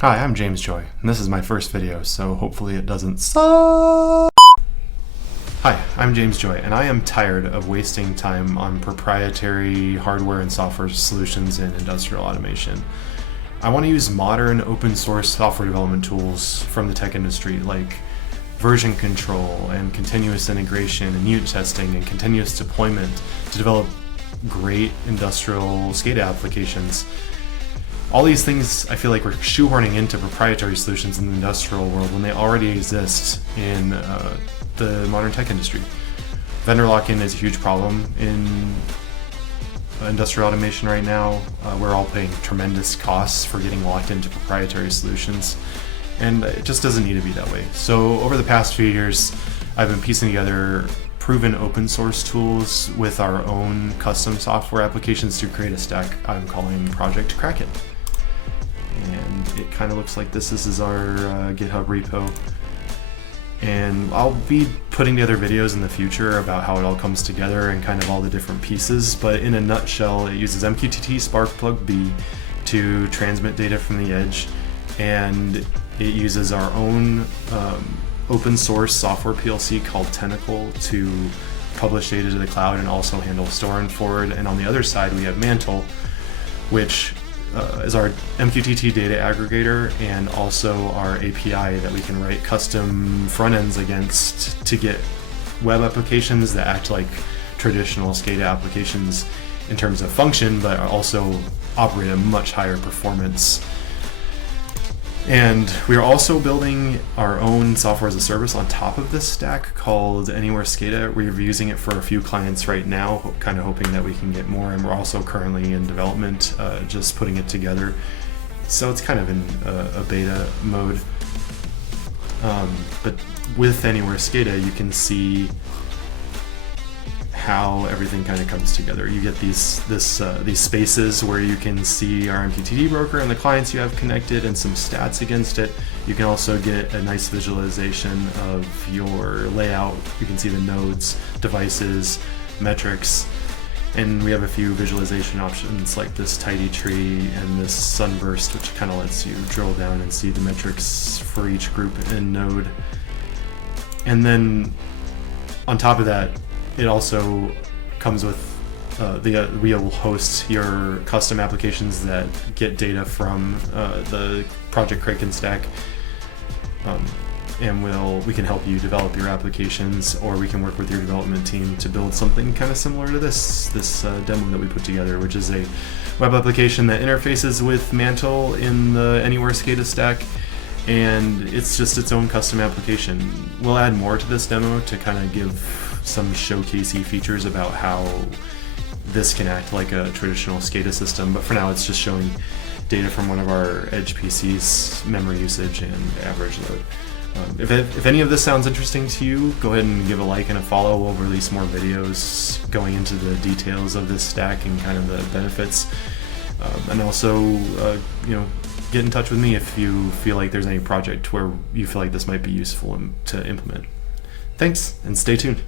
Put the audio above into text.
Hi, I'm James Joy, and this is my first video, so hopefully it doesn't suck. Hi, I'm James Joy, and I am tired of wasting time on proprietary hardware and software solutions in industrial automation. I want to use modern open source software development tools from the tech industry like version control and continuous integration and unit testing and continuous deployment to develop great industrial SCADA applications. All these things I feel like we're shoehorning into proprietary solutions in the industrial world when they already exist in the modern tech industry. Vendor lock-in is a huge problem in industrial automation right now. We're all paying tremendous costs for getting locked into proprietary solutions, and it just doesn't need to be that way. So over the past few years, I've been piecing together proven open source tools with our own custom software applications to create a stack I'm calling Project Kraken. And it kind of looks like this. This is our GitHub repo. And I'll be putting together videos in the future about how it all comes together and kind of all the different pieces, but in a nutshell, it uses MQTT Sparkplug-B to transmit data from the edge, and it uses our own open source software PLC called Tentacle to publish data to the cloud and also handle store and forward. And on the other side, we have Mantle, which is our MQTT data aggregator and also our API that we can write custom front ends against to get web applications that act like traditional SCADA applications in terms of function, but also operate at much higher performance. And we are also building our own software as a service on top of this stack called AnywhereSCADA. We're using it for a few clients right now, kind of hoping that we can get more, and we're also currently in development, just putting it together. So it's kind of in a beta mode. But with AnywhereSCADA, you can see how everything kind of comes together. You get these spaces where you can see our MQTT broker and the clients you have connected and some stats against it. You can also get a nice visualization of your layout. You can see the nodes, devices, metrics, and we have a few visualization options like this tidy tree and this sunburst, which kind of lets you drill down and see the metrics for each group and node. And then on top of that, it also comes with we will host your custom applications that get data from the Project Kraken stack, and we can help you develop your applications, or we can work with your development team to build something kind of similar to this demo that we put together, which is a web application that interfaces with Mantle in the AnywhereSCADA stack. And it's just its own custom application. We'll add more to this demo to kind of give some showcasey features about how this can act like a traditional SCADA system, but for now it's just showing data from one of our edge PCs, memory usage, and average load. If any of this sounds interesting to you, go ahead and give a like and a follow. We'll release more videos going into the details of this stack and kind of the benefits. And also, get in touch with me if you feel like there's any project where you feel like this might be useful to implement. Thanks, and stay tuned.